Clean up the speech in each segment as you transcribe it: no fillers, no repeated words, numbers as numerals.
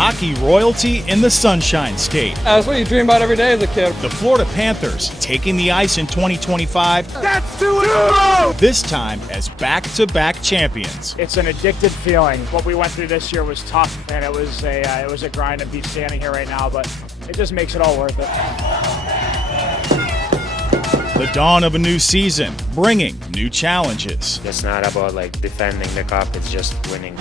hockey royalty in the Sunshine State. That's what you dream about every day as a kid. The Florida Panthers taking the ice in 2025. That's 2-0! This time as back-to-back champions. It's an addictive feeling. What we went through this year was tough, and it was a grind to be standing here right now, but it just makes it all worth it. The dawn of a new season, bringing new challenges. It's not about like defending the cup, it's just winning.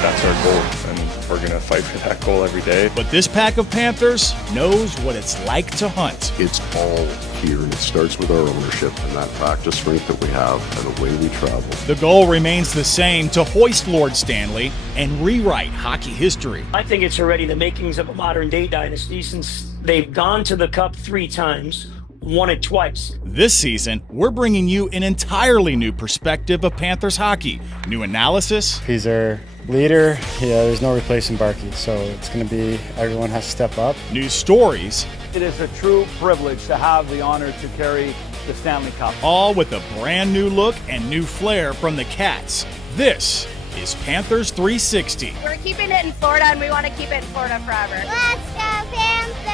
That's our goal, and we're going to fight for that goal every day. But this pack of Panthers knows what it's like to hunt. It's all here, and it starts with our ownership and that practice strength that we have and the way we travel. The goal remains the same, to hoist Lord Stanley and rewrite hockey history. I think it's already the makings of a modern-day dynasty, since they've gone to the Cup 3 times, won it twice. This season, we're bringing you an entirely new perspective of Panthers hockey. New analysis. He's our leader. Yeah, there's no replacing Barkov, so it's going to be everyone has to step up. New stories. It is a true privilege to have the honor to carry the Stanley Cup. All with a brand new look and new flair from the Cats. This is Panthers 360. We're keeping it in Florida, and we want to keep it in Florida forever. Let's go Panthers!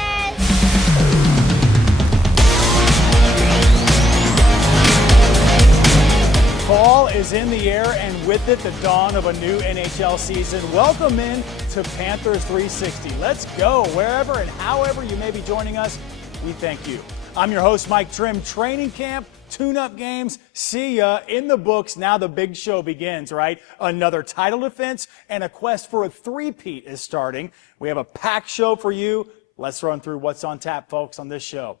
Fall is in the air, and with it, the dawn of a new NHL season. Welcome in to Panthers 360. Let's go. Wherever and however you may be joining us, we thank you. I'm your host, Mike Trim. Training camp, tune-up games, see ya in the books. Now the big show begins, right? Another title defense and a quest for a three-peat is starting. We have a packed show for you. Let's run through what's on tap, folks, on this show.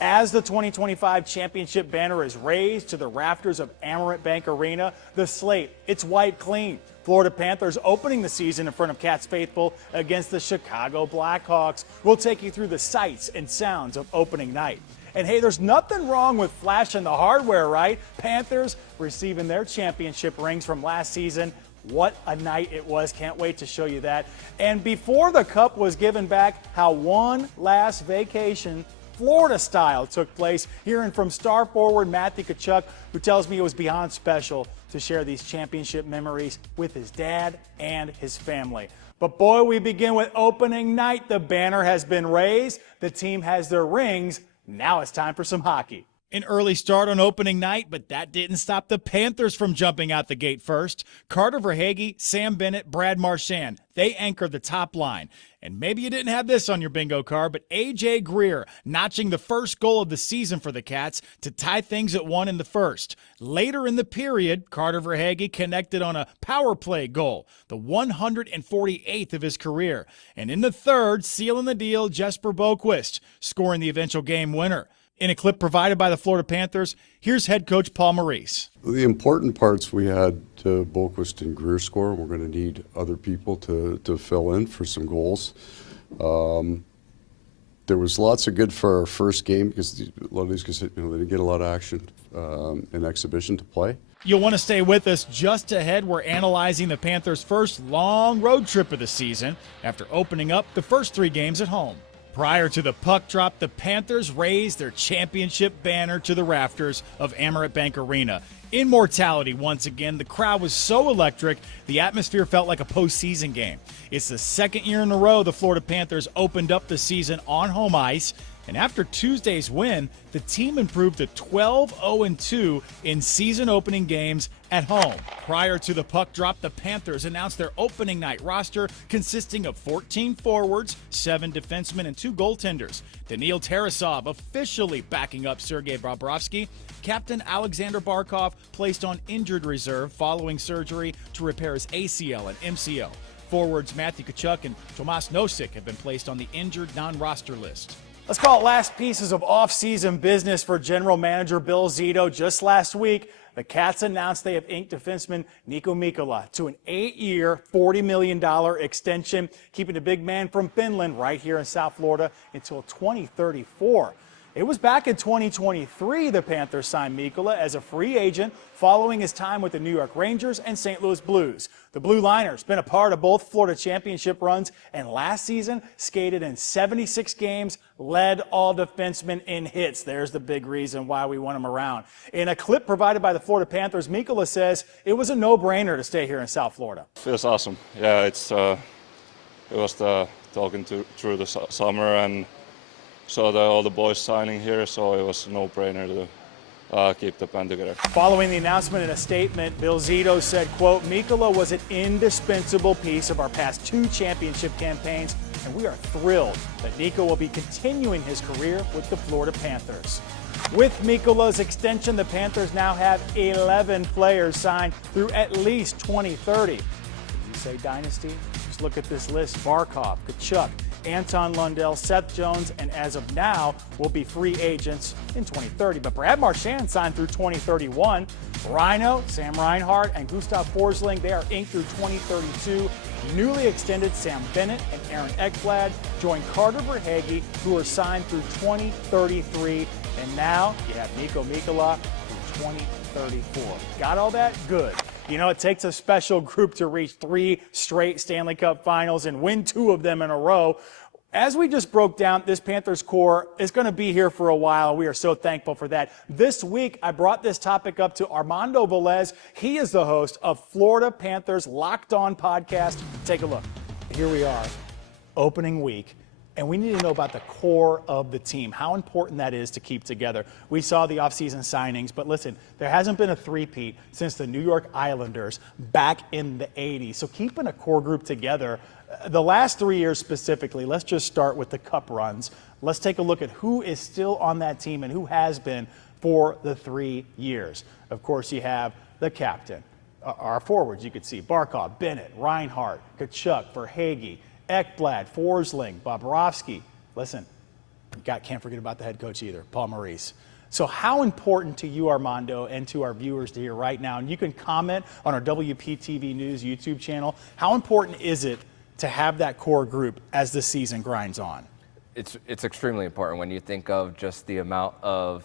As the 2025 championship banner is raised to the rafters of Amerant Bank Arena, the slate, it's wiped clean. Florida Panthers opening the season in front of Cats faithful against the Chicago Blackhawks. We'll take you through the sights and sounds of opening night. And hey, there's nothing wrong with flashing the hardware, right? Panthers receiving their championship rings from last season. What a night it was. Can't wait to show you that. And before the cup was given back, how one last vacation Florida style took place. Hearing from star forward Matthew Tkachuk, who tells me it was beyond special to share these championship memories with his dad and his family. But boy, we begin with opening night. The banner has been raised. The team has their rings. Now it's time for some hockey. An early start on opening night, but that didn't stop the Panthers from jumping out the gate first. Carter Verhaeghe, Sam Bennett, Brad Marchand, they anchored the top line. And maybe you didn't have this on your bingo card, but A.J. Greer notching the first goal of the season for the Cats to tie things at 1 in the first. Later in the period, Carter Verhaeghe connected on a power play goal, the 148th of his career. And in the third, sealing the deal, Jesper Boqvist scoring the eventual game winner. In a clip provided by the Florida Panthers, here's head coach Paul Maurice. The important parts we had Boqvist and Greer score. We're going to need other people to fill in for some goals. There was lots of good for our first game because a lot of these guys, they didn't get a lot of action in exhibition to play. You'll want to stay with us. Just ahead, we're analyzing the Panthers' first long road trip of the season after opening up the first 3 games at home. Prior to the puck drop, the Panthers raised their championship banner to the rafters of Amerant Bank Arena. Immortality once again. The crowd was so electric, the atmosphere felt like a postseason game. It's the second year in a row the Florida Panthers opened up the season on home ice. And after Tuesday's win, the team improved to 12-0-2 in season-opening games at home. Prior to the puck drop, the Panthers announced their opening night roster consisting of 14 forwards, 7 defensemen, and 2 goaltenders. Daniil Tarasov officially backing up Sergei Bobrovsky. Captain Alexander Barkov placed on injured reserve following surgery to repair his ACL and MCL. Forwards Matthew Tkachuk and Tomas Nosek have been placed on the injured non-roster list. Let's call it last pieces of off-season business for General Manager Bill Zito. Just last week, the Cats announced they have inked defenseman Niko Mikkola to an 8-year, $40 million extension, keeping the big man from Finland right here in South Florida until 2034. It was back in 2023 the Panthers signed Mikkola as a free agent following his time with the New York Rangers and St. Louis Blues. The Blue Liners been a part of both Florida championship runs and last season skated in 76 games, led all defensemen in hits. There's the big reason why we want him around. In a clip provided by the Florida Panthers, Mikkola says it was a no-brainer to stay here in South Florida. It's awesome. Yeah, it's it was talking through the summer and saw all the boys signing here, so it was a no-brainer to keep the band together. Following the announcement in a statement, Bill Zito said, quote, Mikkola was an indispensable piece of our past 2 championship campaigns, and we are thrilled that Nico will be continuing his career with the Florida Panthers. With Mikkola's extension, the Panthers now have 11 players signed through at least 2030. When you say dynasty, just look at this list. Barkov, Tkachuk, Anton Lundell, Seth Jones, and as of now, will be free agents in 2030. But Brad Marchand signed through 2031. Rhino, Sam Reinhart, and Gustav Forsling, they are inked through 2032. Newly extended Sam Bennett and Aaron Ekblad join Carter Verhaeghe, who are signed through 2033. And now you have Mikko Mikkola through 2034. Got all that? Good. You know, it takes a special group to reach 3 straight Stanley Cup finals and win 2 of them in a row. As we just broke down, this Panthers core is going to be here for a while. We are so thankful for that. This week, I brought this topic up to Armando Velez. He is the host of Florida Panthers Locked On podcast. Take a look. Here we are, opening week. And we need to know about the core of the team, how important that is to keep together. We saw the offseason signings, but listen, there hasn't been a three-peat since the New York Islanders back in the 80s. So keeping a core group together, the last 3 years specifically, let's just start with the cup runs. Let's take a look at who is still on that team and who has been for the 3 years. Of course, you have the captain, our forwards, you could see Barkov, Bennett, Reinhart, Tkachuk, Verhaeghe, Ekblad, Forsling, Bobrovsky. Listen, can't forget about the head coach either, Paul Maurice. So how important to you, Armando, and to our viewers to hear right now, and you can comment on our WPTV News YouTube channel, how important is it to have that core group as the season grinds on? It's extremely important when you think of just the amount of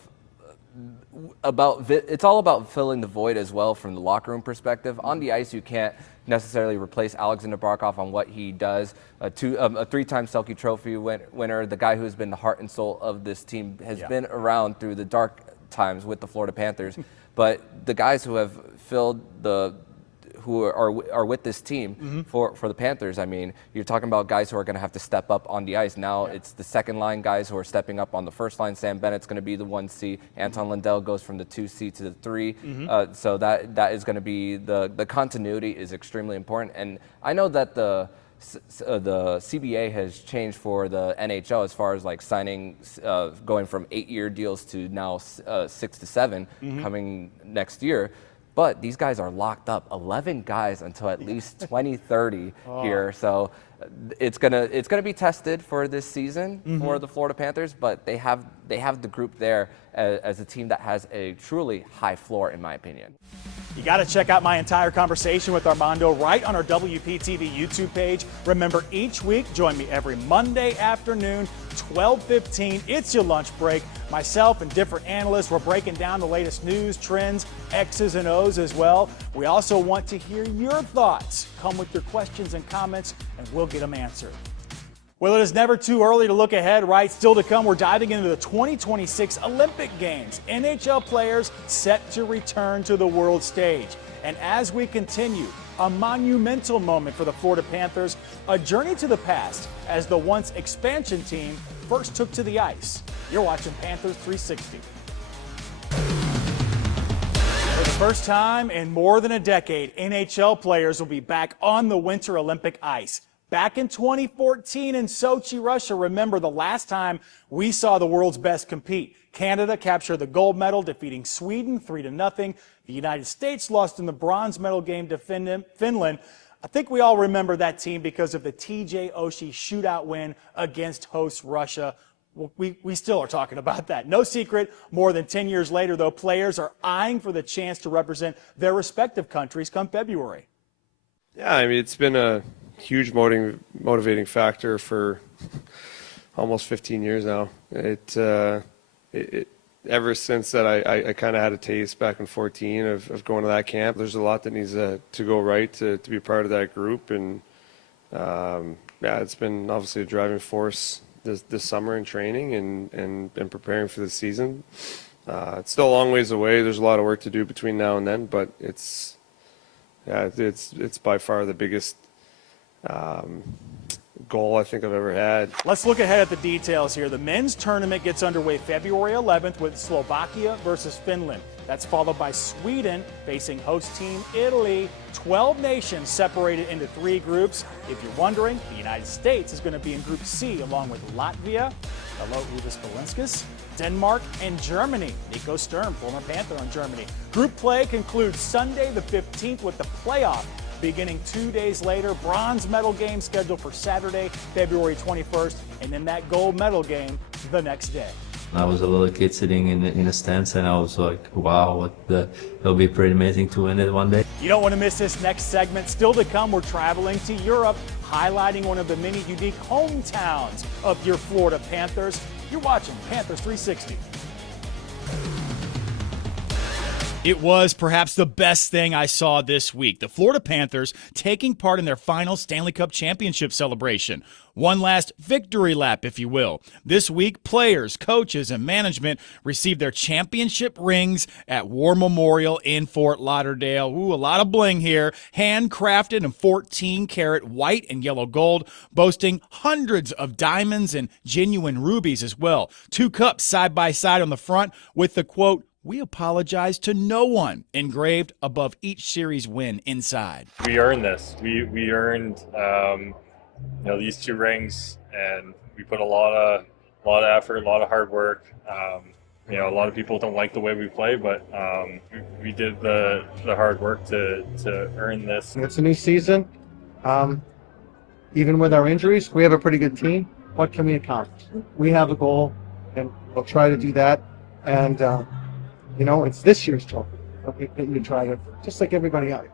it's all about filling the void as well from the locker room perspective. On the ice, you can't necessarily replace Alexander Barkov on what he does. A 3-time Selke Trophy winner, the guy who has been the heart and soul of this team, has been around through the dark times with the Florida Panthers. But the guys who have filled who are with this team for the Panthers. I mean, you're talking about guys who are going to have to step up on the ice. Now it's the second line guys who are stepping up on the first line. Sam Bennett's going to be the 1C. Anton Lundell goes from the 2C to the 3. So that is going to be the continuity is extremely important. And I know that the CBA has changed for the NHL as far as like signing, going from 8-year deals to now 6 to 7 coming next year. But these guys are locked up, 11 guys until at least 2030 here. So it's gonna be tested for this season for the Florida Panthers. But they have the group there as a team that has a truly high floor, in my opinion. You got to check out my entire conversation with Armando right on our WPTV YouTube page. Remember, each week, join me every Monday afternoon, 12:15. It's your lunch break. Myself and different analysts, we're breaking down the latest news, trends, X's and O's as well. We also want to hear your thoughts. Come with your questions and comments, and we'll get them answered. Well, it is never too early to look ahead, right? Still to come, we're diving into the 2026 Olympic Games. NHL players set to return to the world stage. And as we continue, a monumental moment for the Florida Panthers, a journey to the past as the once expansion team first took to the ice. You're watching Panthers 360. For the first time in more than a decade, NHL players will be back on the Winter Olympic ice. Back in 2014 in Sochi, Russia, remember the last time we saw the world's best compete. Canada captured the gold medal, defeating Sweden 3-0. The United States lost in the bronze medal game to Finland. I think we all remember that team because of the TJ Oshie shootout win against host Russia. We still are talking about that. No secret, more than 10 years later, though, players are eyeing for the chance to represent their respective countries come February. Yeah, I mean, it's been a huge motivating factor for almost 15 years now. Ever since that, I kind of had a taste back in 14 of going to that camp. There's a lot that needs to go right to be part of that group, and it's been obviously a driving force this summer in training and preparing for the season. It's still a long ways away. There's a lot of work to do between now and then, but it's by far the biggest goal I think I've ever had. Let's look ahead at the details here. The men's tournament gets underway February 11th with Slovakia versus Finland. That's followed by Sweden facing host team Italy. 12 nations separated into 3 groups. If you're wondering, the United States is going to be in Group C along with Latvia, hello Uvis Balinskis, Denmark, and Germany. Nico Sturm, former Panther on Germany. Group play concludes Sunday the 15th with the playoff beginning 2 days later. Bronze medal game scheduled for Saturday, February 21st, and then that gold medal game the next day. I was a little kid sitting in the stands, and I was like, wow, it'll be pretty amazing to win it one day. You don't want to miss this next segment. Still to come, we're traveling to Europe, highlighting one of the many unique hometowns of your Florida Panthers. You're watching Panthers 360. It was perhaps the best thing I saw this week. The Florida Panthers taking part in their final Stanley Cup championship celebration. One last victory lap, if you will. This week, players, coaches, and management received their championship rings at War Memorial in Fort Lauderdale. Ooh, a lot of bling here. Handcrafted in 14-karat white and yellow gold, boasting hundreds of diamonds and genuine rubies as well. 2 cups side by side on the front with the quote, "We apologize to no one," engraved above each series win inside. We earned this. We earned these 2 rings, and we put a lot of effort, a lot of hard work. A lot of people don't like the way we play, but we did the hard work to earn this. It's a new season. Even with our injuries, we have a pretty good team. What can we accomplish? We have a goal, and we'll try to do that. And it's this year's trophy. You try to, just like everybody else.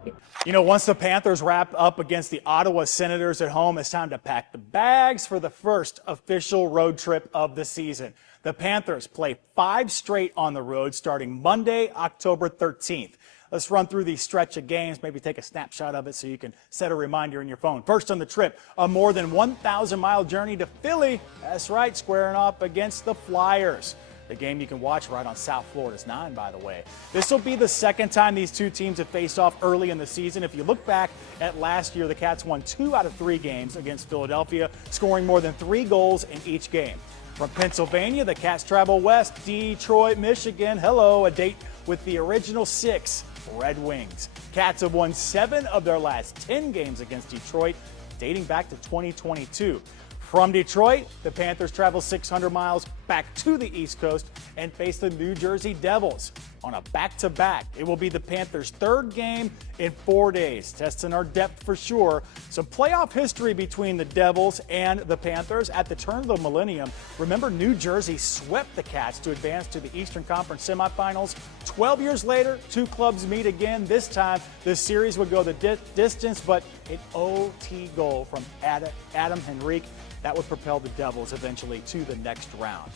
Once the Panthers wrap up against the Ottawa Senators at home, it's time to pack the bags for the first official road trip of the season. The Panthers play 5 straight on the road starting Monday, October 13th. Let's run through these stretch of games, maybe take a snapshot of it so you can set a reminder in your phone. First on the trip, a more than 1,000-mile journey to Philly. That's right, squaring up against the Flyers. The game you can watch right on South Florida's 9, by the way. This will be the second time these 2 teams have faced off early in the season. If you look back at last year, the Cats won 2 out of 3 games against Philadelphia, scoring more than 3 goals in each game. From Pennsylvania, the Cats travel west, Detroit, Michigan. Hello, a date with the original 6 Red Wings. Cats have won 7 of their last 10 games against Detroit, dating back to 2022. From Detroit, the Panthers travel 600 miles back to the East Coast and face the New Jersey Devils on a back-to-back. It will be the Panthers' 3rd game in 4 days, testing our depth for sure. Some playoff history between the Devils and the Panthers at the turn of the millennium. Remember, New Jersey swept the Cats to advance to the Eastern Conference semifinals. 12 years later, 2 clubs meet again. This time, the series would go the distance, but an OT goal from Adam Henrique. That would propel the Devils eventually to the next round.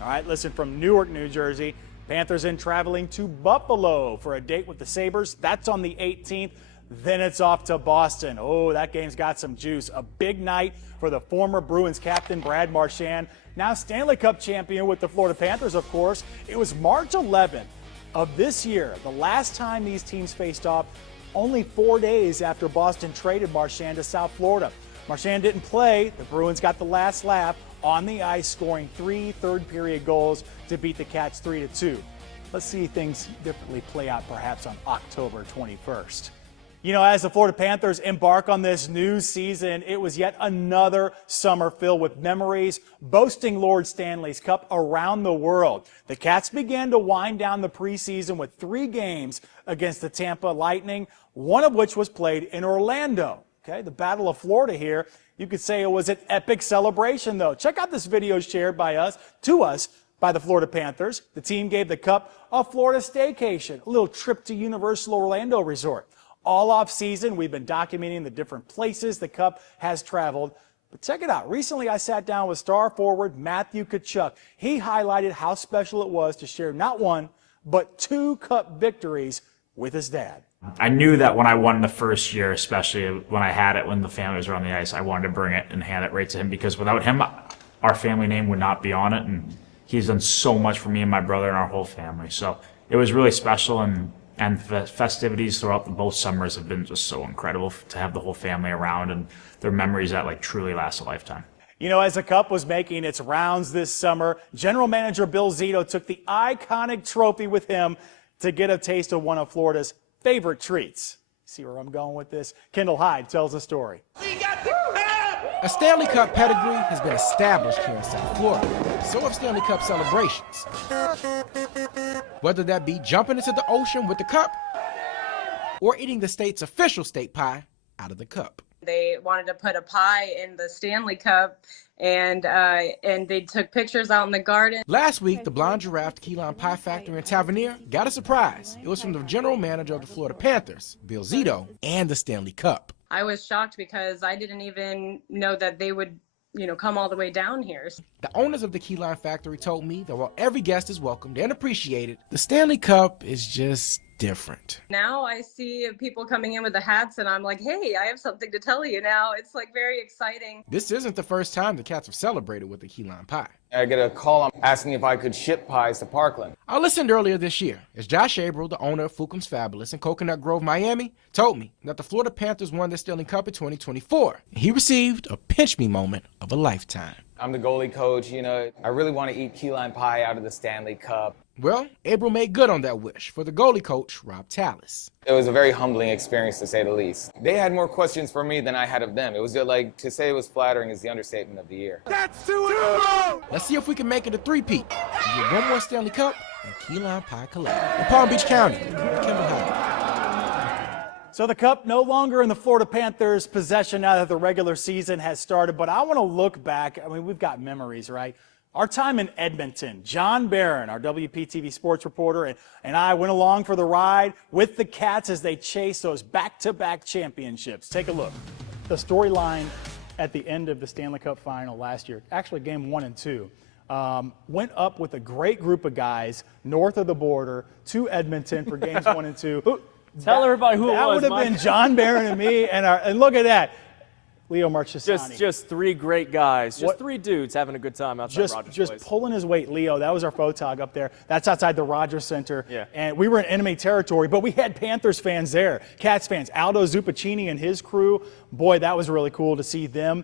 All right, listen, from Newark, New Jersey, Panthers in traveling to Buffalo for a date with the Sabres. That's on the 18th. Then it's off to Boston. Oh, that game's got some juice. A big night for the former Bruins captain, Brad Marchand, now Stanley Cup champion with the Florida Panthers, of course. It was March 11th of this year, the last time these teams faced off, only 4 days after Boston traded Marchand to South Florida. Marchand didn't play. The Bruins got the last laugh on the ice, scoring 3 third-period goals to beat the Cats 3-2. Let's see things differently play out perhaps on October 21st. As the Florida Panthers embark on this new season, it was yet another summer filled with memories, boasting Lord Stanley's Cup around the world. The Cats began to wind down the preseason with 3 games against the Tampa Lightning, one of which was played in Orlando. Okay, the Battle of Florida here. You could say it was an epic celebration, though. Check out this video shared by us by the Florida Panthers. The team gave the Cup a Florida staycation, a little trip to Universal Orlando Resort. All off season, we've been documenting the different places the Cup has traveled. But check it out. Recently, I sat down with star forward Matthew Tkachuk. He highlighted how special it was to share not 1, but 2 Cup victories with his dad. I knew that when I won the first year, especially when I had it when the families were on the ice, I wanted to bring it and hand it right to him, because without him, our family name would not be on it, and he's done so much for me and my brother and our whole family. So it was really special, and And the festivities throughout both summers have been just so incredible to have the whole family around, and their memories that like truly last a lifetime. You know, as the Cup was making its rounds this summer, General Manager Bill Zito took the iconic trophy with him to get a taste of one of Florida's favorite treats. See where I'm going with this? Kendall Hyde tells the story. A Stanley Cup pedigree has been established here in South Florida. So have Stanley Cup celebrations. Whether that be jumping into the ocean with the cup or eating the state's official state pie out of the cup. They wanted to put a pie in the Stanley Cup, and they took pictures out in the garden. Last week, the Blonde Giraffe Key Lime Pie Factory in Tavernier got a surprise. It was from the general manager of the Florida Panthers, Bill Zito, and the Stanley Cup. I was shocked because I didn't even know that they would, come all the way down here. The owners of the Key Lime Factory told me that while every guest is welcomed and appreciated, the Stanley Cup is just different. Now I see people coming in with the hats, and I'm like, hey, I have something to tell you now. It's like very exciting. This isn't the first time the Cats have celebrated with the key lime pie. I get a call asking if I could ship pies to Parkland. I listened earlier this year as Josh Abreu, the owner of Fukum's Fabulous in Coconut Grove, Miami, told me that the Florida Panthers won the Stanley Cup in 2024. He received a pinch me moment of a lifetime. I'm the goalie coach, I really want to eat key lime pie out of the Stanley Cup. Well, Abreu made good on that wish for the goalie coach, Rob Tallis. It was a very humbling experience, to say the least. They had more questions for me than I had of them. It was just like, to say it was flattering is the understatement of the year. That's too. Let's see if we can make it a three-peat and get one more Stanley Cup and key lime pie collect. In Palm Beach County, Kendall Hyde. So the Cup no longer in the Florida Panthers' possession now that the regular season has started, but I want to look back. I mean, we've got memories, right? Our time in Edmonton, John Barron, our WPTV sports reporter, and I went along for the ride with the Cats as they chased those back-to-back championships. Take a look. The storyline at the end of the Stanley Cup final last year, actually game 1 and 2, went up with a great group of guys north of the border to Edmonton for games 1 and 2. Tell everybody who it was. That would have been John Barron and me, and look at that. Leo Marchand. Just three great guys. Just three dudes having a good time outside Rogers Just Place. pulling his weight. Leo, that was our photog up there. That's outside the Rogers Center. Yeah. And we were in enemy territory, but we had Panthers fans there. Cats fans. Aldo Zupaccini and his crew. Boy, that was really cool to see them.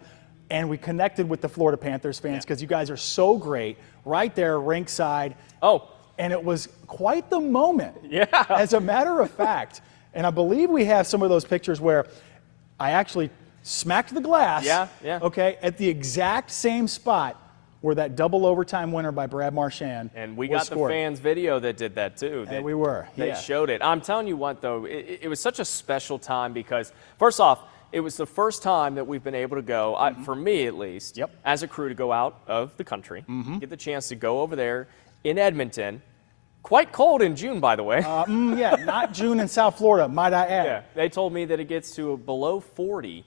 And we connected with the Florida Panthers fans because you guys are so great right there rinkside. Oh. And it was quite the moment. Yeah. As a matter of fact. And I believe we have some of those pictures where I actually smacked the glass, okay, at the exact same spot where that double overtime winner by Brad Marchand And we got scored. the fans video that did that too. And we were. They showed it. I'm telling you what, though, it was such a special time because, first off, it was the first time that we've been able to go, for me at least, as a crew to go out of the country, get the chance to go over there in Edmonton. Quite cold in June, by the way. Yeah, not June in South Florida, might I add. Yeah, they told me that it gets to below 40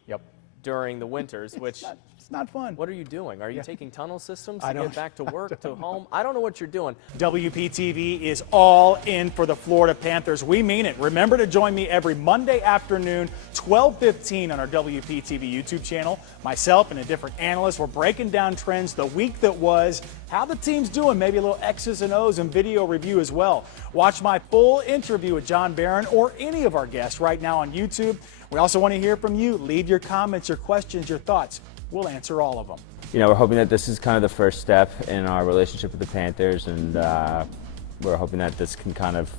during the winters, which it's not fun. What are you doing? Are you taking tunnel systems I to don't- get back to work, to home? I don't know what you're doing. WPTV is all in for the Florida Panthers. We mean it. Remember to join me every Monday afternoon, 12:15 on our WPTV YouTube channel. Myself and a different analyst, we're breaking down trends the week that was, how the team's doing, maybe a little X's and O's and video review as well. Watch my full interview with John Barron or any of our guests right now on YouTube. We also want to hear from you. Leave your comments, your questions, your thoughts. We'll answer all of them. We're hoping that this is kind of the first step in our relationship with the Panthers, and we're hoping that this can kind of,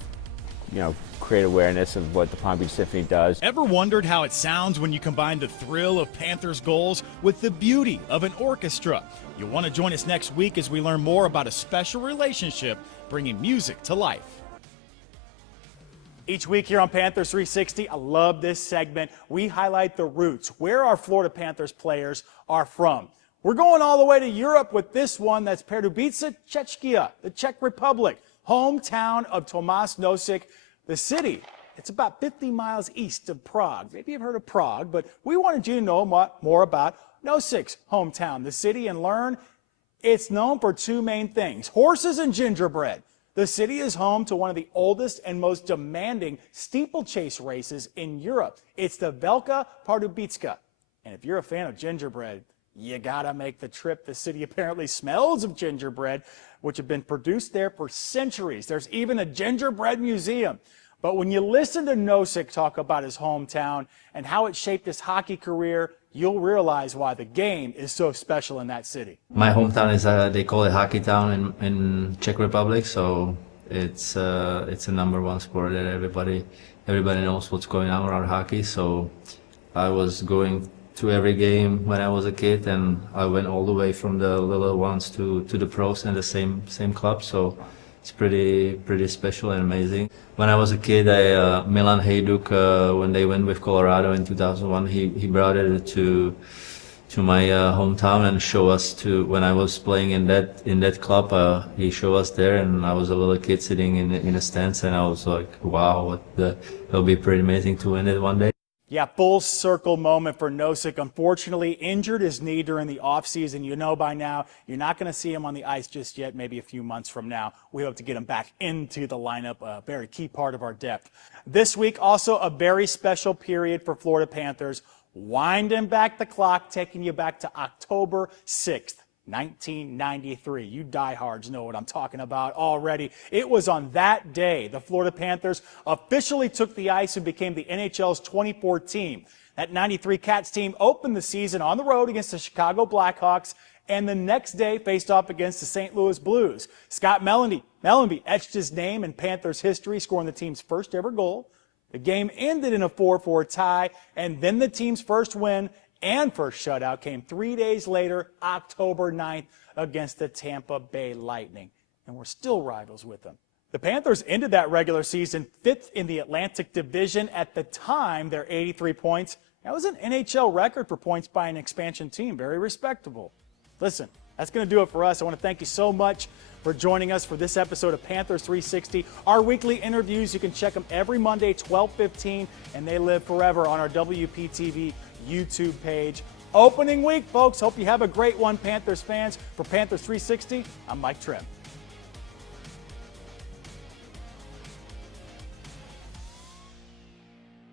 create awareness of what the Palm Beach Symphony does. Ever wondered how it sounds when you combine the thrill of Panthers goals with the beauty of an orchestra? You'll want to join us next week as we learn more about a special relationship bringing music to life. Each week here on Panthers 360, I love this segment. We highlight the roots, where our Florida Panthers players are from. We're going all the way to Europe with this one. That's Pardubice, Czechia, the Czech Republic, hometown of Tomas Nosek, the city. It's about 50 miles east of Prague. Maybe you've heard of Prague, but we wanted you to know more about Nosek's hometown, the city, and learn it's known for two main things: horses and gingerbread. The city is home to one of the oldest and most demanding steeplechase races in Europe. It's the Velika Pardubicka. And if you're a fan of gingerbread, you gotta make the trip. The city apparently smells of gingerbread, which have been produced there for centuries. There's even a gingerbread museum. But when you listen to Nosek talk about his hometown and how it shaped his hockey career, you'll realize why the game is so special in that city. My hometown is, they call it Hockey Town in Czech Republic, so it's a #1 sport that everybody knows what's going on around hockey. So I was going to every game when I was a kid, and I went all the way from the little ones to the pros in the same club. So it's pretty special and amazing. When I was a kid, Milan Hajduk, when they went with Colorado in 2001, he brought it to my hometown and show us to when I was playing in that club. He showed us there, and I was a little kid sitting in the stands, and I was like, wow, it'll be pretty amazing to win it one day. Yeah, full circle moment for Nosek. Unfortunately, injured his knee during the offseason. You know by now, you're not going to see him on the ice just yet, maybe a few months from now. We hope to get him back into the lineup, a very key part of our depth. This week, also a very special period for Florida Panthers. Winding back the clock, taking you back to October 6th. 1993. You diehards know what I'm talking about already. It was on that day the Florida Panthers officially took the ice and became the NHL's 24th team. That 93 Cats team opened the season on the road against the Chicago Blackhawks, and the next day faced off against the St. Louis Blues. Scott Mellanby etched his name in Panthers history, scoring the team's first ever goal. The game ended in a 4-4 tie, and then the team's first win and first shutout came 3 days later, October 9th, against the Tampa Bay Lightning. And we're still rivals with them. The Panthers ended that regular season 5th in the Atlantic Division. At the time, their 83 points. That was an NHL record for points by an expansion team. Very respectable. Listen, that's going to do it for us. I want to thank you so much for joining us for this episode of Panthers 360. Our weekly interviews, you can check them every Monday, 12:15, and they live forever on our WPTV YouTube page. Opening week, folks. Hope you have a great one, Panthers fans. For Panthers 360, I'm Mike Trim.